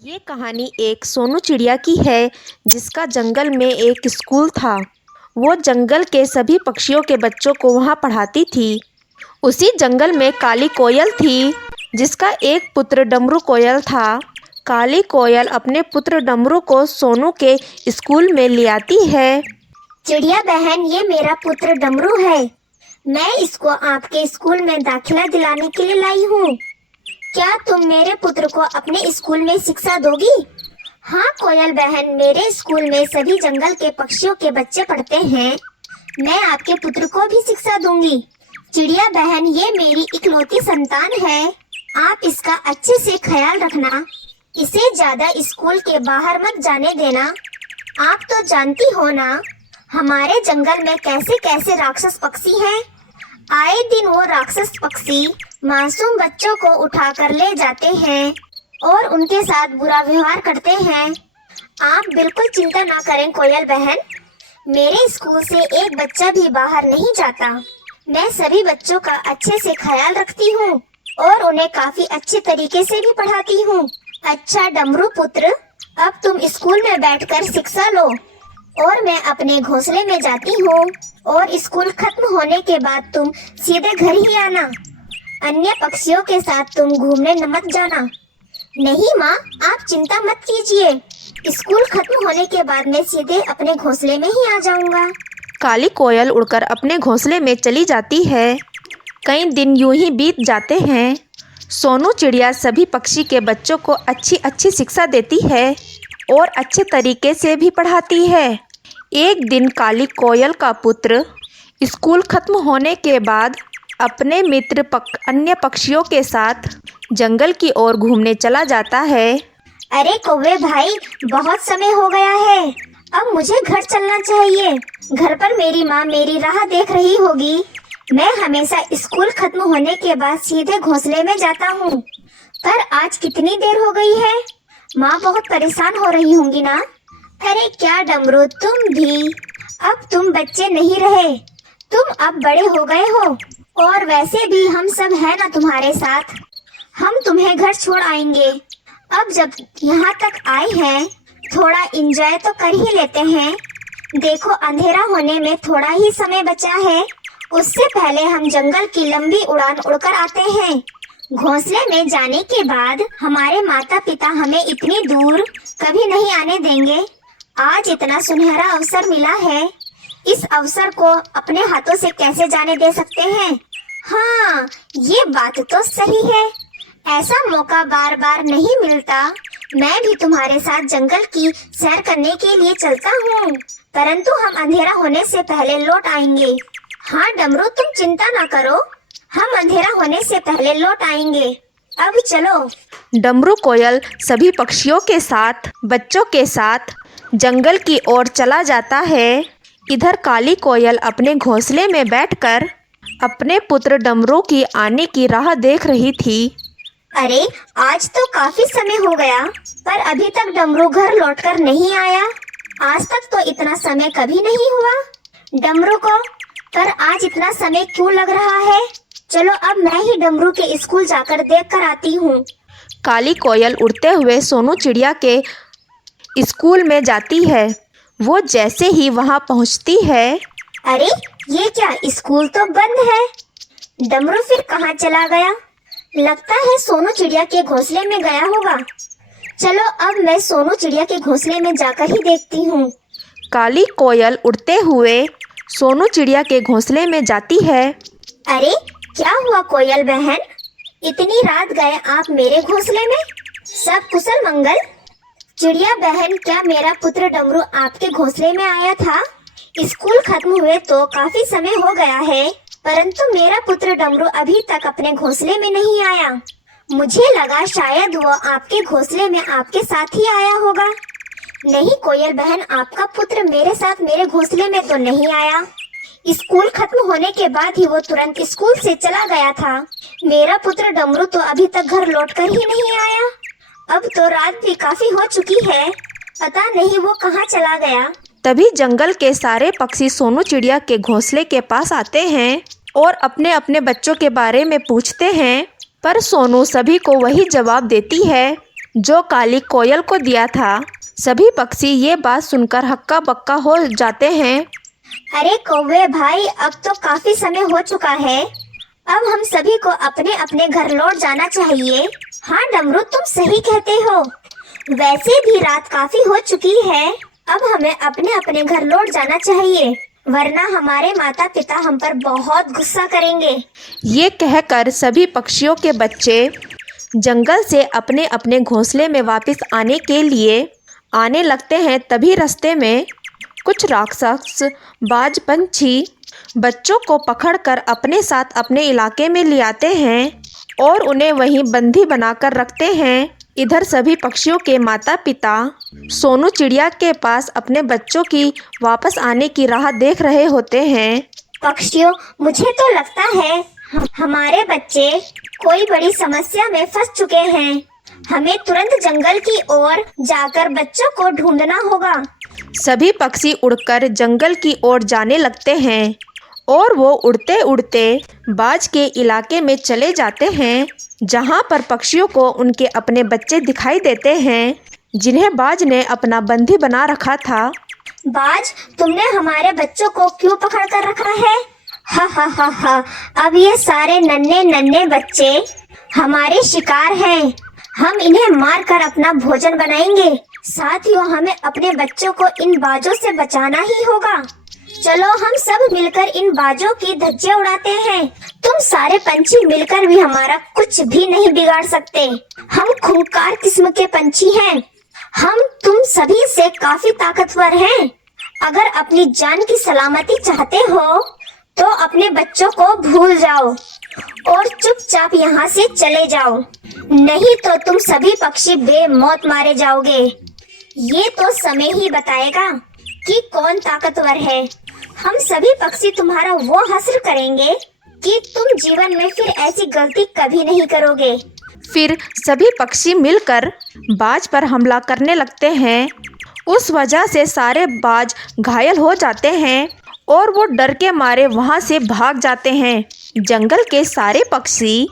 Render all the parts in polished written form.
ये कहानी एक सोनू चिड़िया की है जिसका जंगल में एक स्कूल था। वो जंगल के सभी पक्षियों के बच्चों को वहाँ पढ़ाती थी। उसी जंगल में काली कोयल थी जिसका एक पुत्र डमरू कोयल था। काली कोयल अपने पुत्र डमरू को सोनू के स्कूल में ले आती है। चिड़िया बहन, ये मेरा पुत्र डमरू है। मैं इसको आपके स्कूल में दाखिला दिलाने के लिए लाई हूँ। क्या तुम मेरे पुत्र को अपने स्कूल में शिक्षा दोगी? हाँ कोयल बहन, मेरे स्कूल में सभी जंगल के पक्षियों के बच्चे पढ़ते हैं। मैं आपके पुत्र को भी शिक्षा दूंगी। चिड़िया बहन, ये मेरी इकलौती संतान है। आप इसका अच्छे से ख्याल रखना। इसे ज्यादा स्कूल के बाहर मत जाने देना। आप तो जानती हो ना, हमारे जंगल में कैसे कैसे राक्षस पक्षी हैं। आए दिन वो राक्षस पक्षी मासूम बच्चों को उठाकर ले जाते हैं और उनके साथ बुरा व्यवहार करते हैं। आप बिल्कुल चिंता ना करें कोयल बहन, मेरे स्कूल से एक बच्चा भी बाहर नहीं जाता। मैं सभी बच्चों का अच्छे से ख्याल रखती हूँ और उन्हें काफी अच्छे तरीके से भी पढ़ाती हूँ। अच्छा डमरू पुत्र, अब तुम स्कूल में बैठकर शिक्षा लो और मैं अपने घोंसले में जाती हूँ और स्कूल खत्म होने के बाद तुम सीधे घर ही आना। अन्य पक्षियों के साथ तुम घूमने न मत जाना। नहीं माँ, आप चिंता मत कीजिए। स्कूल खत्म होने के बाद मैं सीधे अपने घोंसले में ही आ जाऊंगा। काली कोयल उड़कर अपने घोंसले में चली जाती है। कई दिन यूं ही बीत जाते हैं। सोनू चिड़िया सभी पक्षी के बच्चों को अच्छी अच्छी शिक्षा देती है और अच्छे तरीके से भी पढ़ाती है। एक दिन काली कोयल का पुत्र स्कूल खत्म होने के बाद अपने मित्र अन्य पक्षियों के साथ जंगल की ओर घूमने चला जाता है। अरे कौवे भाई, बहुत समय हो गया है, अब मुझे घर चलना चाहिए। घर पर मेरी माँ मेरी राह देख रही होगी। मैं हमेशा स्कूल खत्म होने के बाद सीधे घोंसले में जाता हूँ, पर आज कितनी देर हो गई है। माँ बहुत परेशान हो रही होंगी ना। अरे क्या डमरू, तुम भी, अब तुम बच्चे नहीं रहे, तुम अब बड़े हो गए हो और वैसे भी हम सब है ना तुम्हारे साथ। हम तुम्हें घर छोड़ आएंगे। अब जब यहाँ तक आए हैं, थोड़ा एंजॉय तो कर ही लेते हैं। देखो अंधेरा होने में थोड़ा ही समय बचा है, उससे पहले हम जंगल की लंबी उड़ान उड़कर आते हैं। घोंसले में जाने के बाद हमारे माता पिता हमें इतनी दूर कभी नहीं आने देंगे। आज इतना सुनहरा अवसर मिला है, इस अवसर को अपने हाथों से कैसे जाने दे सकते हैं। हाँ, ये बात तो सही है, ऐसा मौका बार बार नहीं मिलता। मैं भी तुम्हारे साथ जंगल की सैर करने के लिए चलता हूँ, परंतु हम अंधेरा होने से पहले लौट आएंगे। हाँ डमरू, तुम चिंता ना करो, हम अंधेरा होने से पहले लौट आएंगे। अब चलो। डमरू कोयल सभी पक्षियों के साथ बच्चों के साथ जंगल की ओर चला जाता है। इधर काली कोयल अपने घोंसले में बैठकर अपने पुत्र डमरू की आने की राह देख रही थी। अरे आज तो काफी समय हो गया, पर अभी तक डमरू घर लौटकर नहीं आया। आज तक तो इतना समय कभी नहीं हुआ डमरू को, पर आज इतना समय क्यों लग रहा है। चलो अब मैं ही डमरू के स्कूल जाकर देख कर आती हूँ। काली कोयल उड़ते हुए सोनू चिड़िया के स्कूल में जाती है। वो जैसे ही वहाँ पहुँचती है, अरे ये क्या, स्कूल तो बंद है। डमरू फिर कहाँ चला गया? लगता है सोनू चिड़िया के घोंसले में गया होगा। चलो अब मैं सोनू चिड़िया के घोंसले में जाकर ही देखती हूँ। काली कोयल उड़ते हुए सोनू चिड़िया के घोंसले में जाती है। अरे क्या हुआ कोयल बहन, इतनी रात गए आप मेरे घोंसले में? सब कुशल मंगल? चिड़िया बहन, क्या मेरा पुत्र डमरू आपके घोंसले में आया था? स्कूल खत्म हुए तो काफी समय हो गया है, परंतु मेरा पुत्र डमरू अभी तक अपने घोंसले में नहीं आया। मुझे लगा शायद वो आपके घोंसले में आपके साथ ही आया होगा। नहीं कोयल बहन, आपका पुत्र मेरे साथ मेरे घोंसले में तो नहीं आया। स्कूल खत्म होने के बाद ही वो तुरंत स्कूल से चला गया था। मेरा पुत्र डमरू तो अभी तक घर लौटकर ही नहीं आया। अब तो रात भी काफी हो चुकी है, पता नहीं वो कहाँ चला गया। तभी जंगल के सारे पक्षी सोनू चिड़िया के घोंसले के पास आते हैं और अपने अपने बच्चों के बारे में पूछते हैं, पर सोनू सभी को वही जवाब देती है जो काली कोयल को दिया था। सभी पक्षी ये बात सुनकर हक्का बक्का हो जाते हैं। अरे कौवे भाई, अब तो काफी समय हो चुका है। अब हम सभी को अपने अपने घर लौट जाना चाहिए। हाँ डमरू, तुम सही कहते हो। वैसे भी रात काफी हो चुकी है। अब हमें अपने अपने घर लौट जाना चाहिए, वरना हमारे माता पिता हम पर बहुत गुस्सा करेंगे। ये कहकर सभी पक्षियों के बच्चे जंगल से अपने अपने घोंसले में वापस आने के लिए आने लगते हैं। तभी रास्ते में कुछ राक्षस बाज पंछी बच्चों को पकड़कर अपने साथ अपने इलाके में ले आते हैं और उन्हें वहीं बंदी बनाकर रखते हैं। इधर सभी पक्षियों के माता पिता सोनू चिड़िया के पास अपने बच्चों की वापस आने की राह देख रहे होते हैं। पक्षियों, मुझे तो लगता है हमारे बच्चे कोई बड़ी समस्या में फंस चुके हैं। हमें तुरंत जंगल की ओर जाकर बच्चों को ढूंढना होगा। सभी पक्षी उड़कर जंगल की ओर जाने लगते हैं और वो उड़ते उड़ते बाज के इलाके में चले जाते हैं, जहाँ पर पक्षियों को उनके अपने बच्चे दिखाई देते हैं, जिन्हें बाज ने अपना बंदी बना रखा था। बाज, तुमने हमारे बच्चों को क्यों पकड़ कर रखा है? हा हा हा हा, अब ये सारे नन्हे नन्हे बच्चे हमारे शिकार हैं। हम इन्हें मार कर अपना भोजन बनाएंगे। साथियों, हमें अपने बच्चों को इन बाजों से बचाना ही होगा। चलो हम सब मिलकर इन बाजों की धज्जियां उड़ाते हैं। तुम सारे पंछी मिलकर भी हमारा कुछ भी नहीं बिगाड़ सकते। हम खूंखार किस्म के पंछी हैं। हम तुम सभी से काफी ताकतवर हैं। अगर अपनी जान की सलामती चाहते हो तो अपने बच्चों को भूल जाओ और चुपचाप यहाँ से चले जाओ, नहीं तो तुम सभी पक्षी बेमौत मारे जाओगे। ये तो समय ही बताएगा कि कौन ताकतवर है। हम सभी पक्षी तुम्हारा वो हासिल करेंगे कि तुम जीवन में फिर ऐसी गलती कभी नहीं करोगे। फिर सभी पक्षी मिलकर बाज पर हमला करने लगते हैं। उस वजह से सारे बाज घायल हो जाते हैं और वो डर के मारे वहाँ से भाग जाते हैं। जंगल के सारे पक्षी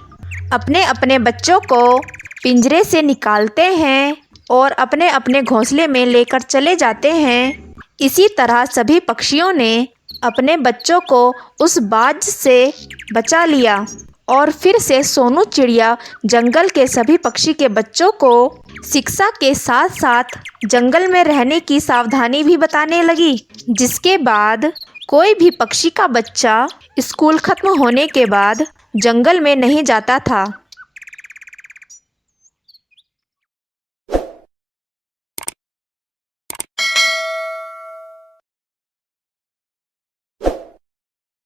अपने अपने बच्चों को पिंजरे से निकालते हैं और अपने अपने घोंसले में लेकर चले जाते हैं। इसी तरह सभी पक्षियों ने अपने बच्चों को उस बाज से बचा लिया और फिर से सोनू चिड़िया जंगल के सभी पक्षी के बच्चों को शिक्षा के साथ साथ जंगल में रहने की सावधानी भी बताने लगी, जिसके बाद कोई भी पक्षी का बच्चा स्कूल खत्म होने के बाद जंगल में नहीं जाता था।